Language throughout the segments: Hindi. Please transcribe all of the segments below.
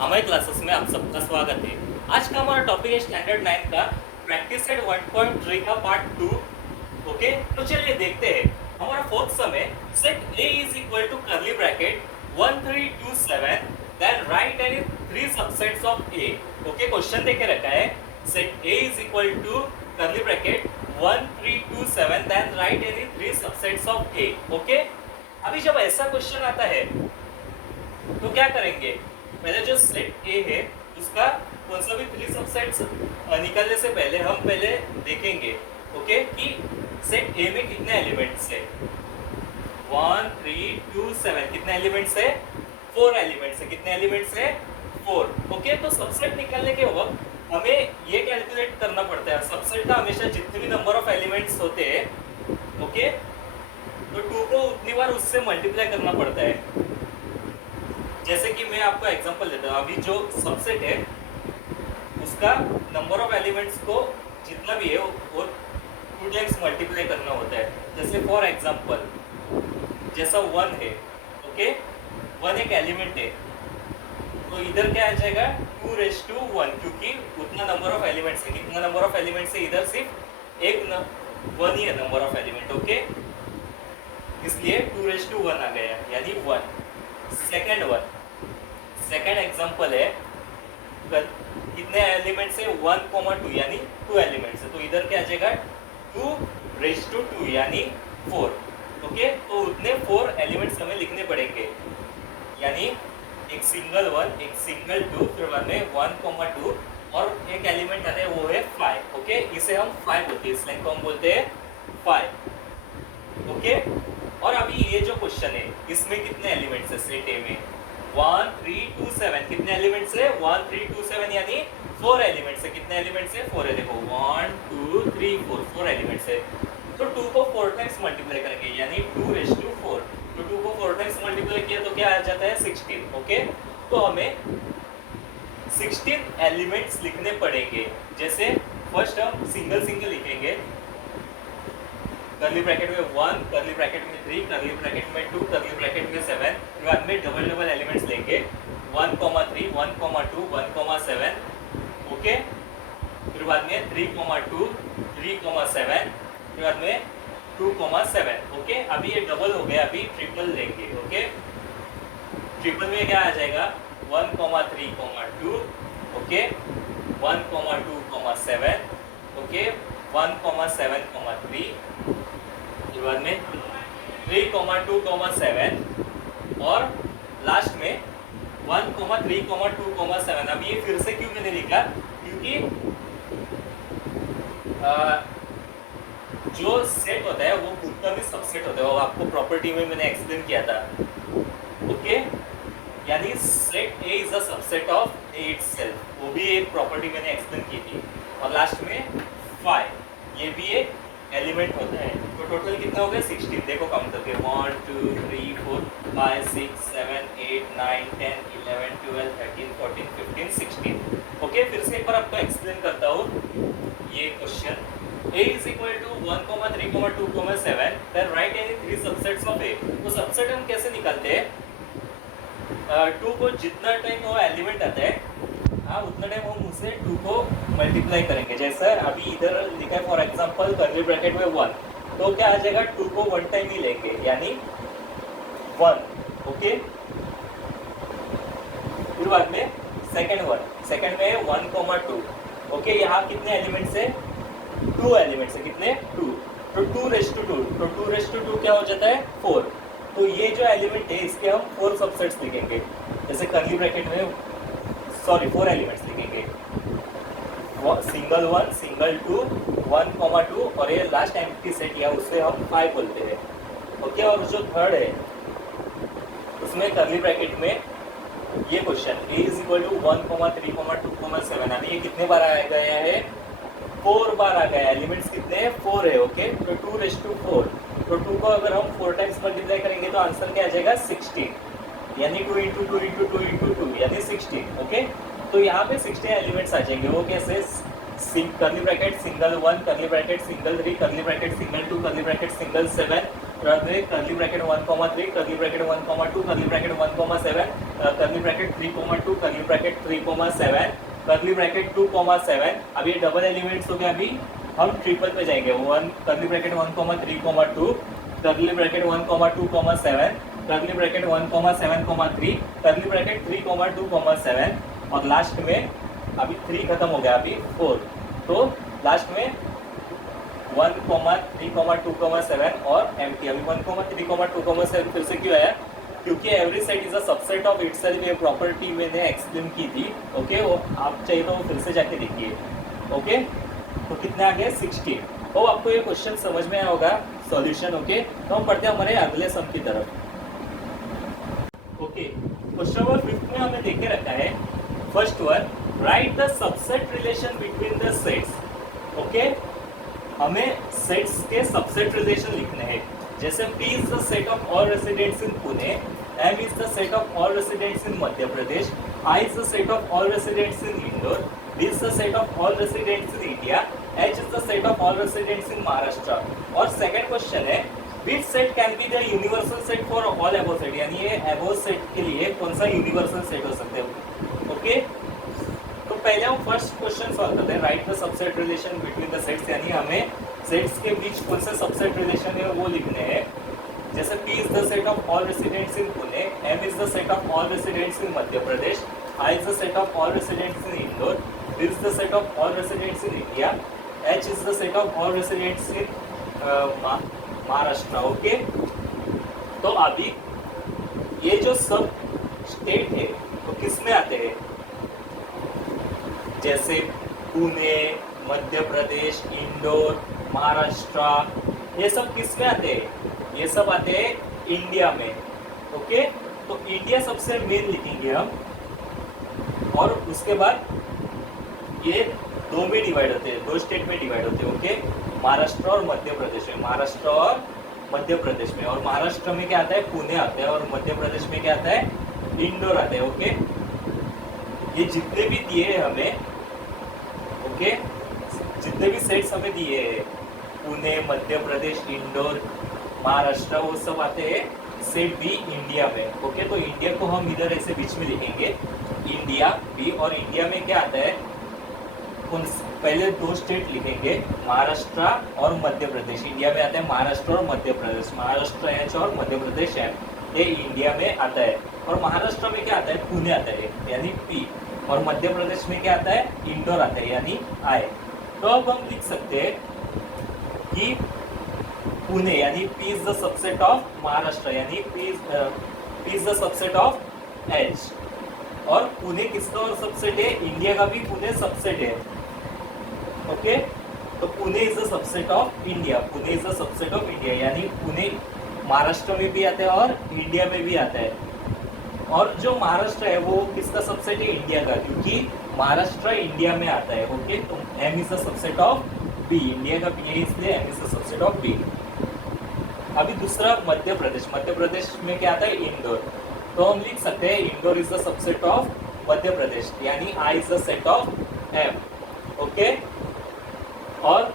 हमारे क्लासेस में आप सबका स्वागत है। आज का हमारा टॉपिक है स्टैंडर्ड 9 का प्रैक्टिस सेट 1.3 का पार्ट 2। ओके, तो चलिए देखते हैं। हमारा फोर्थ सम है set A is equal to curly bracket 1 3 2 7 then write any three subsets of A। Okay, question देके रखा है set A is equal to curly bracket 1 3 2 7 then write any three subsets of A। Okay, अभी जब ऐसा क्वेश्चन आता है तो क्या करेंगे, पहले जो सेट ए है उसका कौन सा भी थ्री सबसेट्स निकालने से पहले हम पहले देखेंगे ओके कि सेट ए में कितने एलिमेंट्स है। 1 3 2 7 कितने एलिमेंट्स है, 4 एलिमेंट्स है। कितने एलिमेंट्स है, 4। ओके, तो सबसेट निकालने के वक्त हमें ये कैलकुलेट करना पड़ता है सबसेट का हमेशा जितने भी नंबर ऑफ एलिमेंट्स होते हैं ओके, तो 2 को उतनी बार उससे मल्टीप्लाई करना पड़ता है। जैसे कि मैं आपको एग्जांपल देता हूँ, अभी जो सबसेट है उसका नंबर ऑफ एलिमेंट्स को जितना भी है वो 2 टाइम्स मल्टीप्लाई करना होता है। जैसे फॉर एग्जांपल जैसा 1 है ओके, 1 एक एलिमेंट है तो इधर क्या आ जाएगा 2⁻1 क्योंकि उतना नंबर ऑफ एलिमेंट्स है। कितना नंबर ऑफ एलिमेंट्स है, इधर सिर्फ एक 1 ही है नंबर ऑफ एलिमेंट ओके, इसलिए 2⁻1 आ गया यानी 1। सेकेंड एग्जांपल है कितने एलिमेंट्स है 1,2 यानी 2 एलिमेंट्स है तो इधर क्या आ जाएगा 2⁻2 यानी 4। ओके, तो उतने 4 एलिमेंट्स हमें लिखने पड़ेंगे यानी एक सिंगल 1 एक सिंगल 2 फिर बाद में 1,2 और एक एलिमेंट आता है वो है 5। ओके, इसे हम 5 बोलते हैं, इस लाइन को हम बोलते हैं 5। ओके, और अभी ये जो क्वेश्चन है इसमें कितने एलिमेंट्स है सेट ए में 1 3 2 7 कितने एलिमेंट्स है 1 3 2 7 यानी 4 एलिमेंट्स है। कितने एलिमेंट्स है 4 है, देखो 1 2 3 4 एलिमेंट्स है। तो 2 को 4 टाइम्स मल्टीप्लाई करेंगे यानी 2⁻4। तो 2 को 4 टाइम्स मल्टीप्लाई किया तो क्या आ जाता है 16। ओके, तो हमें 16 एलिमेंट्स लिखने पड़ेंगे। जैसे फर्स्ट हम सिंगल लिखेंगे, कर्ली ब्रैकेट में 1 कर्ली ब्रैकेट में 3 कर्ली ब्रैकेट में 2 कर्ली ब्रैकेट में 7 फिर बाद में डबल एलिमेंट्स लेंगे 1,3 1,2 1,7 ओके, फिर बाद में 3,2 3,7 फिर बाद में 2,7 ओके। अभी ये डबल हो गया, अभी ट्रिपल लेंगे ओके। ट्रिपल में क्या आ जाएगा 1,3,2 ओके 1,2,7 ओके 1,7,3 फिर बाद में 3,2,7 और लास्ट में 1,3,2,7। अब ये फिर से क्यों मैंने लिखा, क्योंकि जो सेट होता है वो खुद का भी सबसेट होता है, वो आपको प्रॉपर्टी में मैंने एक्सप्लेन किया था ओके। यानी set A is a subset of A itself, वो भी एक प्रॉपर्टी मैंने एक्सप्लेन की थी। और लास्ट में 5 ये भी एक एलिमेंट होता है। तो टोटल कितना हो गया 16। देखो काउंट करके 1 2 3 4 5 6 7 8 9 10 11 12 13 14 15 16 ओके। फिर से एक बार आपको एक्सप्लेन करता हूँ ये question. A is equal to 1,3,2,7 then write any three subsets of A। तो सबसेट हम कैसे निकालते हैं, 2 को जितना टाइम वो एलिमेंट आता है हाँ उतना टाइम हम उसे 2 को मल्टीप्लाई करेंगे। जैसा अभी इधर लिखा है फॉर एग्जांपल कर्ली ब्रैकेट में 1 तो क्या आ जाएगा 2 को 1 टाइम ही लेंगे यानी 1 ओके। फिर बाद में सेकंड में 1,2 ओके। यहाँ कितने एलिमेंट्स है 2 एलिमेंट्स है। कितने 2 तो 2⁻2 तो 2⁻2 क्या हो जाता है 4। तो ये जो एलिमेंट है इसके हम 4 सबसेट्स लिखेंगे। जैसे कर्ली ब्रैकेट में 4 एलिमेंट्स लिखेंगे, सिंगल 1 सिंगल 2 1,2 और ये लास्ट एम्प्टी सेट या उसे हम 5 बोलते हैं ओके। और जो थर्ड है उसमें कर्ली ब्रैकेट में ये question A is equal to 1,3,2,7 अभी ये कितने बार आ गया है 4 बार आ गया। एलिमेंट्स कितने हैं 4 है ओके। तो 2⁻4 तो 2 को अगर हम 4 टाइम्स मल्टीप्लाई करेंगे तो आंसर क्या आ जाएगा 16 यानी 2 × 2 × 2 × 2 यानी 16 ओके। तो यहाँ पे 16 एलिमेंट्स आ जाएंगे। वो कैसे, curly bracket single 1 curly bracket single 3 curly bracket single 2 curly bracket single 7 curly bracket 1,3 curly bracket 1,2 curly bracket 1,7 curly bracket 3,2 curly bracket 3,7 curly bracket 2,7। अब ये डबल एलिमेंट्स हो गया। अभी हम ट्रिपल पे जाएंगे। 1 curly bracket 1,3,2 curly bracket 1,2,7 curly bracket 1,7,3 curly bracket 3,2,7 और लास्ट में अभी 3 खत्म हो गया, अभी 4। तो लास्ट में 1,3,2,7 और एम्प्टी। अभी 1,3,2,7 फिर से क्यों आया? क्योंकि every set is a subset of itself. ये प्रॉपर्टी मैंने एक्सप्लेन की थी। ओके, वो आप चाहिए तो फिर से जाके देखिए। ओके, तो कितने आ गए? 16। तो आपको ये क्वेश्चन समझ में आया होगा सॉल्यूशन। ओके, तो हम पढ़ते हैं हमारे अगले सम की तरफ। ओके, क्वेश्चन नंबर 5 में हमें देखे रखा है first one, right the subset relation between the sets. Okay, हमें सेट्स के सबसेट रिलेशन लिखने हैं। जैसे P is the set of all residents in Pune, M is the set of all residents in Madhya Pradesh, I is the set of all residents in Indore, D is the set of all residents in India, H is the set of all residents in Maharashtra. और सेकंड क्वेश्चन है, which set can be the universal set for all above set, यानी ये above set के लिए कौन सा यूनिवर्सल सेट हो सकते हैं। ओके, तो पहले हम फर्स्ट क्वेश्चन सॉल्व करते हैं। Right the subset relation between the sets, यानी हमें सेट्स के बीच कौन से सबसेट रिलेशन है वो लिखने हैं। जैसे P is the set of all residents in Pune, M is the set of all residents in Madhya Pradesh, I is the set of all residents in Indore, D is the set of all residents in India, H is the set of all residents in Maharashtra. Okay, तो अभी ये जो सब स्टेट है तो किस में आते हैं? जैसे पुणे, मध्य प्रदेश, इंदौर, महाराष्ट्र, ये सब किस में आते हैं? ये सब आते हैं इंडिया में। ओके, तो इंडिया सबसे मेन लिखेंगे हम, और उसके बाद ये दो में डिवाइड होते हैं, दो स्टेट में डिवाइड होते हैं। ओके, महाराष्ट्र और मध्य प्रदेश में, महाराष्ट्र और मध्य प्रदेश में। और महाराष्ट्र में क्या आता है? पुणे आता है। और मध्य प्रदेश में क्या आता है? इंदौर आता है। ओके, ये जितने भी दिए हैं हमें, ओके, जितने भी सेट्स हमें दिए हैं, पुणे, मध्य प्रदेश, इंदौर, महाराष्ट्र, वो सब आते हैं सेट बी इंडिया में। ओके, तो इंडिया को हम इधर ऐसे बीच में लिखेंगे, इंडिया बी। और इंडिया में क्या आता है? पहले दो स्टेट लिखेंगे, महाराष्ट्र और मध्य प्रदेश। इंडिया में आता है महाराष्ट्र और मध्य प्रदेश, महाराष्ट्र एच और मध्य प्रदेश एम, ये इंडिया में आता है। और महाराष्ट्र में क्या आता है? पुणे आता है, यानी पी। और मध्य प्रदेश में क्या आता है? इंदौर आता है, यानी आई। तो अब हम लिख सकते हैं कि पुणे यानी P is the subset of Maharashtra, यानी P is the subset of H. और पुणे किसका और सबसेट है? इंडिया का भी पुणे सबसेट है। ओके, तो Pune is the subset of India, Pune is the subset of India, यानी पुणे महाराष्ट्र में भी आता है और इंडिया में भी आता है। और जो महाराष्ट्र है वो किसका सबसेट है? इंडिया का, क्योंकि महाराष्ट्र इंडिया में आता है। ओके, तो M is the subset of B, India का बी है इसलिए M is the subset of B. अभी दूसरा मध्य प्रदेश, मध्य प्रदेश में क्या आता है? इंदौर। तो हम लिख सकते हैं Indore is the subset of Madhya Pradesh, यानी I is the set of M. Okay, और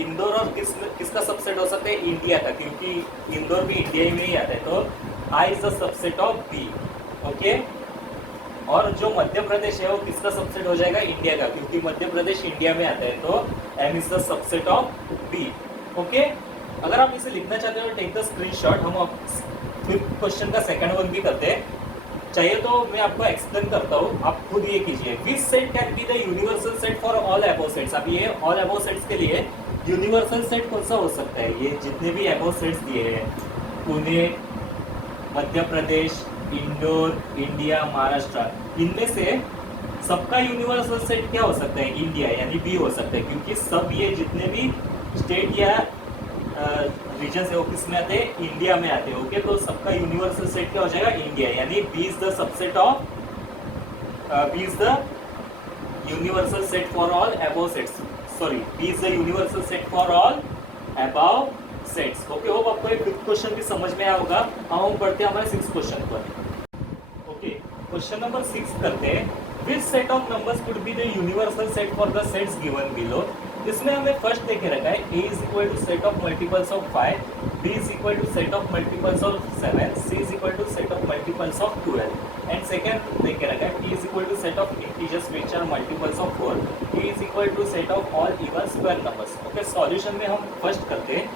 इंदौर और किसका सबसेट हो सकता है? इंडिया का, क्योंकि इंदौर भी इंडिया में ही आता है। तो I is the subset of B. Okay, और जो मध्य प्रदेश है वो किसका सबसेट हो जाएगा? इंडिया का, क्योंकि मध्य प्रदेश इंडिया में आता है। तो M is the subset of B. Okay, अगर आप इसे लिखना चाहते हो टेक द स्क्रीनशॉट। हम फिफ्थ क्वेश्चन का सेकंड वन भी करते हैं, चाहिए तो मैं आपको एक्सप्लेन करता हूँ, आप खुद ये कीजिए। Which set can be the universal set for all above sets. अब ये ऑल अबव सेट्स के लिए यूनिवर्सल सेट कौन सा हो सकता है? ये जितने भी अबव सेट्स दिए हैं, पुणे, मध्य प्रदेश, इंदौर, इंडिया, महाराष्ट्र, इनमें से सबका यूनिवर्सल सेट क्या हो सकता है? इंडिया, यानी बी हो सकता है, क्योंकि सब ये जितने भी स्टेट या रीजन है वो किस में आते हैं? इंडिया में आते हैं। ओके, तो सबका यूनिवर्सल सेट क्या हो जाएगा? इंडिया, यानी B is the subset of B is the universal set for all above sets. Sorry, B is the universal set for all above sets. Okay, hope आपको ये फिफ्थ क्वेश्चन भी समझ में आया होगा। हम पढ़ते हैं हमारे सिक्स क्वेश्चन पर। ओके, क्वेश्चन नंबर 6 करते हैं। Which set of numbers could be the universal set for the sets given below. इसमें हमें फर्स्ट देखे रखा है a is equal to set of multiples of 5, B is equal to set of multiples of 7, C is equal to set of multiples of 12, and second देख के रखा है P is equal to set of integers which are multiples of 4, P is equal to set of all even square numbers. Okay, solution में हम फर्स्ट करते हैं.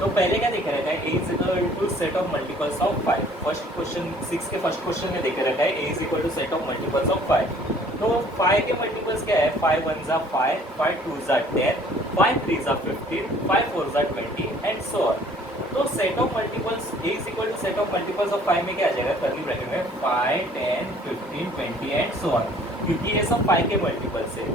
तो पहले क्या देखे रखा है A is equal to set of multiples of 5. First question 6 के फर्स्ट क्वेश्चन में देखे रखा है A is equal to set of multiples of 5. तो 5 के मल्टीपल्स क्या है 5 1 are 5, 5 2 are 10, 5 3 are 15, 5 4 are 20 and so on. तो set of multiples A is equal to set of multiples of 5 में क्या आ जाएगा कर्ली ब्रैकेट में 5 10 15 20 एंड सो ऑन, क्योंकि ये सब 5 के मल्टीपल्स है.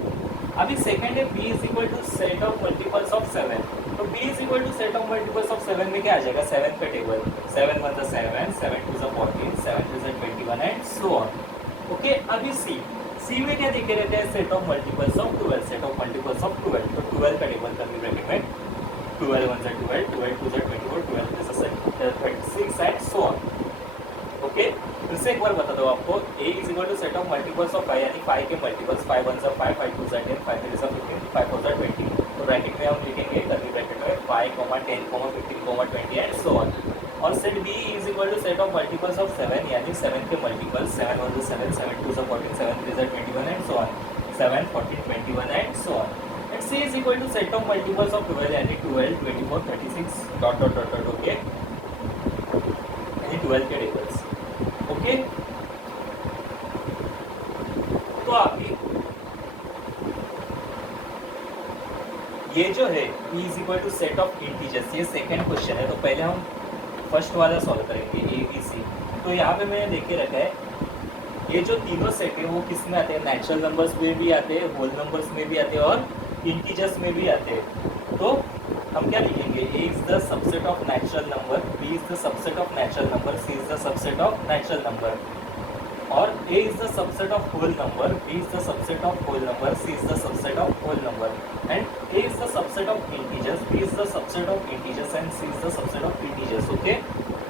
अभी सेकंड है B is equal to set of multiples of 7. तो B is equal to set of multiples of 7 में क्या आ जाएगा 7 का table 7 1 is 7, 7 2 is 14, 7 2 is 21 and so on. Okay, अभी C में क्या देखे रहते हैं set of multiples of 12, set of multiples of 12. तो 12 का टेबल कर्ली ब्रैकेट में 12 1 is 12, 12 2 is 24, 12 3 is 36 and so on. Okay, फिर से एक बार बता दो आपको A is equal to set of multiples of 5 यानी 5 के multiples 5 1 is 5, 5 2 is 10, 5 3 is 15, 5 4 is 20. तो ब्रैकेट में हम लिखेंगे कर्ली ब्रैकेट में 5 10 15 20 एंड सो ऑन. और set B is equal to set of multiples of 7 यानी 7 के multiples 7 1 is 7, 7 2 is 14, 7 3 is 21 and so on, 7 14 21 and so on. And C is equal to set of multiples of 12 यानी 12 24 36 dot dot dot dot. Okay, यानी 12 के टेबल्स. ओके, तो अभी ये जो है P is equal to set of integers, ये सेकंड क्वेश्चन है. तो पहले हम फर्स्ट वाला सॉल्व करेंगे A B C. तो यहाँ पे मैंने देख के रखा है ये जो तीनों सेट है वो किस में आते हैं नेचुरल नंबर्स में भी आते हैं, होल नंबर्स में भी आते हैं और इंटीजर्स में भी आते हैं. तो हम क्या लिखेंगे A is the subset of natural number, B is the subset of natural number, C is the subset of natural number. और A is the subset of whole number, B is the subset of whole number, C is the subset of whole number, and A is the subset of integers, B is the subset of integers, and C is the subset of integers. Okay,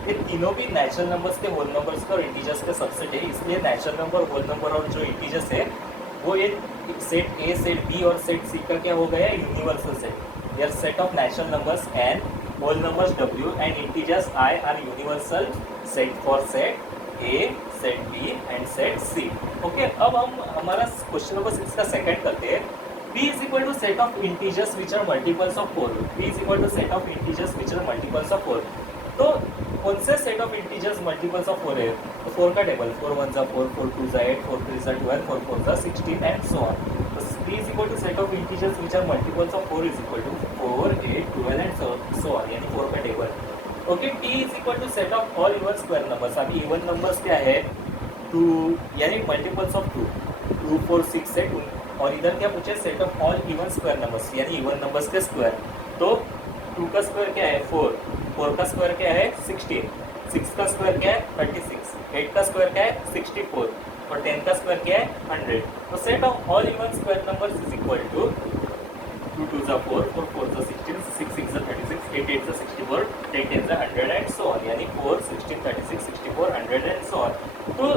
ये तीनों भी नेचुरल नंबर्स के, होल नंबर्स के और इंटीजर्स के सबसेट है. इसलिए नेचुरल नंबर, होल नंबर और जो इंटीजर्स है वो ये सेट A, सेट B और सेट C का क्या हो गया universal set. Their set of natural numbers N, whole numbers W and integers I are universal set for set A, set B and set C. Okay, अब हम हमारा क्वेश्चन नंबर 6 का सेकंड करते हैं. B is equal to set of integers which are multiples of 4. B is equal to set of integers which are multiples of 4. तो कौन से set of integers multiples of 4 है? तो 4 का table 4 1 is 4, 4 2 is 8, 4 3 is 12, 4 4 is 16 and so on. So B is equal to set of integers which are multiples of 4 is equal to 4, 8, 12 and so on. यानी 4 का table. Okay, T is equal to set of all even square numbers. अभी इवन नंबर्स क्या है 2 यानी मल्टीपल्स ऑफ 2, 2 4 6 है. और इधर क्या पूछे set of all even square numbers यानी इवन नंबर्स के स्क्वायर. तो 2 का स्क्वायर क्या है 4, 4 का स्क्वायर क्या है 16, 6 का स्क्वायर क्या है 36, 8 का स्क्वायर क्या है 64 और 10 का स्क्वायर क्या है 100. तो set of all even square numbers is equal to 2 2 is 4, 4 4 is 16, 6 6 is 36, 8 8 is 64, 10 10 is 100 and so on. यानी 4 16 36 64 100 and so on. तो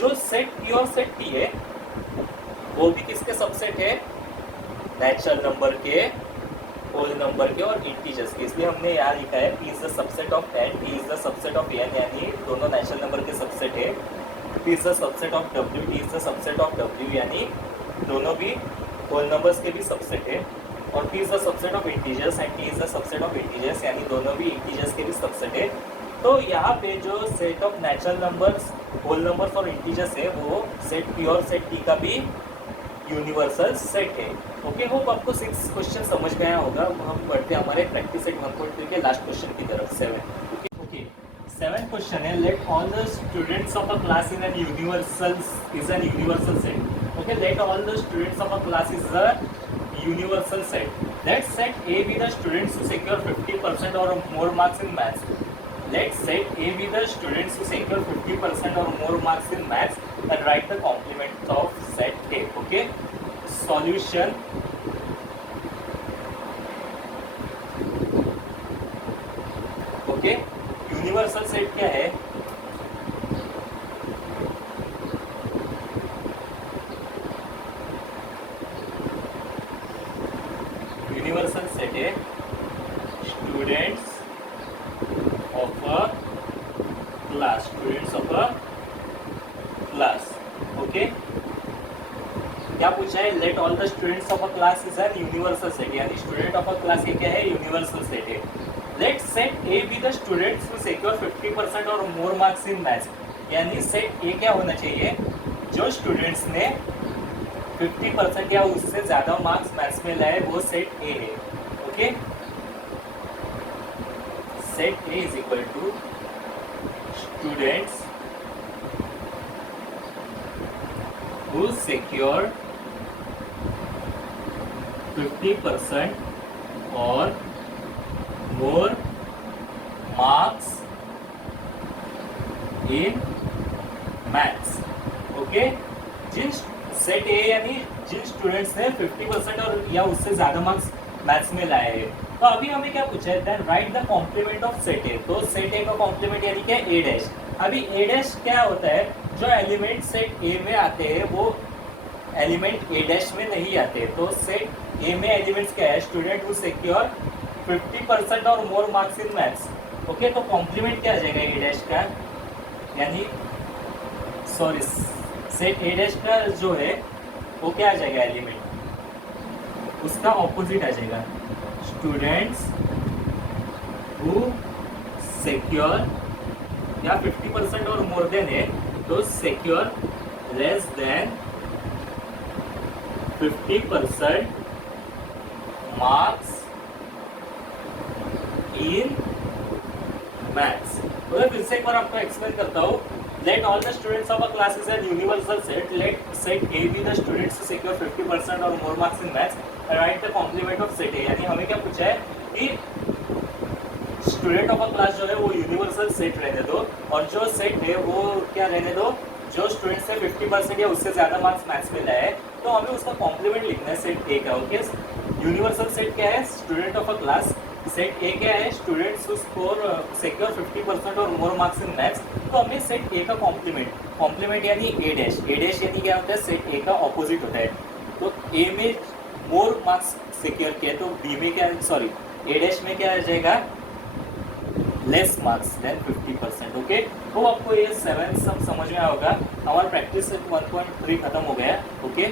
जो सेट P और सेट T है वो भी किसके सबसेट है नेचुरल नंबर के, होल नंबर के और इंटीजर्स के. इसलिए हमने यहाँ लिखा है P is the subset of N, T is the subset of N यानी दोनों नेचुरल नंबर के सबसेट है. P is the subset of W, T is the subset of W यानी दोनों भी होल नंबर्स के भी सबसेट है. और P is the subset of integers and T is the subset of integers यानी दोनों भी इंटीजर्स के भी सबसेट है. तो यहाँ पे जो set of natural numbers, whole numbers और इंटीजर्स है वो सेट P और सेट T का भी यूनिवर्सल सेट है. ओके, होप आपको 6 क्वेश्चन समझ गया होगा. हम बढ़ते हैं हमारे प्रैक्टिस सेट 1.2 के लास्ट क्वेश्चन की तरफ 7. ओके, 7th क्वेश्चन है let all the students of a class in an universal is an universal set. Okay, late all the students of a class is a universal set. Let set A be the students who secure 50% or more marks in maths. Let set A be the students who secure 50% or more marks in maths and write the complement of set A. Okay. Solution. Okay. Universal set क्या है? यूनिवर्सल सेट है students of a class, students of a class. Okay, क्या पूछा है? Let all the students of a class is an universal set, यानी स्टूडेंट ऑफ अ क्लास ये क्या है? यूनिवर्सल सेट है। Let set A be the students who secure 50% और मोर मार्क्स इन मैथ्स, यानी सेट ए क्या होना चाहिए? जो स्टूडेंट्स ने 50% या उससे ज्यादा मार्क्स मैथ्स में लाए वो सेट ए है। Okay, set A is equal to students who secure 50% और more marks in maths। Okay, जिन सेट ए यानी जिन स्टूडेंट्स ने 50% और या उससे ज्यादा मार्क्स मैथ्स में लाए हैं। तो अभी हमें क्या पूछा है? Then write the complement of set A. तो सेट ए का कॉम्प्लीमेंट यानी क्या? A dash. अभी ए डैश क्या होता है? जो एलिमेंट सेट ए में आते हैं वो एलिमेंट ए डैश में नहीं आते। तो सेट ए में एलिमेंट्स क्या है? स्टूडेंट हु सिक्योर 50% और more marks in maths. Okay, तो कॉम्प्लीमेंट क्या आ जाएगा ए डैश का? यानी सॉरी, सेट ए डैश का जो है वो क्या आ जाएगा? एलिमेंट, उसका ऑपोजिट आ जाएगा स्टूडेंट्स हु सिक्योर या 50% और मोर देन है तो secure less than 50% marks in maths. तो मैं फिर से एक बार आपको एक्सप्लेन करता हूँ। Let all the students of a class is an universal set. Let set A be the students to secure 50% और more marks in maths. Write the complement of set A, यानी हमें क्या पूछा है कि स्टूडेंट ऑफ अ क्लास जो है वो यूनिवर्सल सेट रहने दो और जो सेट है वो क्या रहने दो? जो स्टूडेंट्स ने 50% या उससे ज्यादा मार्क्स मैथ्स में लाया है तो हमें उसका कॉम्प्लीमेंट लिखना है सेट ए का। ओके, यूनिवर्सल सेट क्या है? Student of a class. Set A क्या है? स्टूडेंट्स हु स्कोर सिक्योर 50% और मोर मार्क्स इन मैथ्स। तो हमें सेट ए का कॉम्प्लीमेंट यानी ए डैश। ए डैश यानी क्या होता है? सेट ए का ऑपोजिट होता है। तो ए में मोर मार्क्स सिक्योर किया तो बी में क्या, सॉरी ए डैश में क्या आ जाएगा? Less marks then 50%। ओके, तो आपको ये 7 सब समझ में होगा। हमारा प्रैक्टिस 1.3 खत्म हो गया। ओके।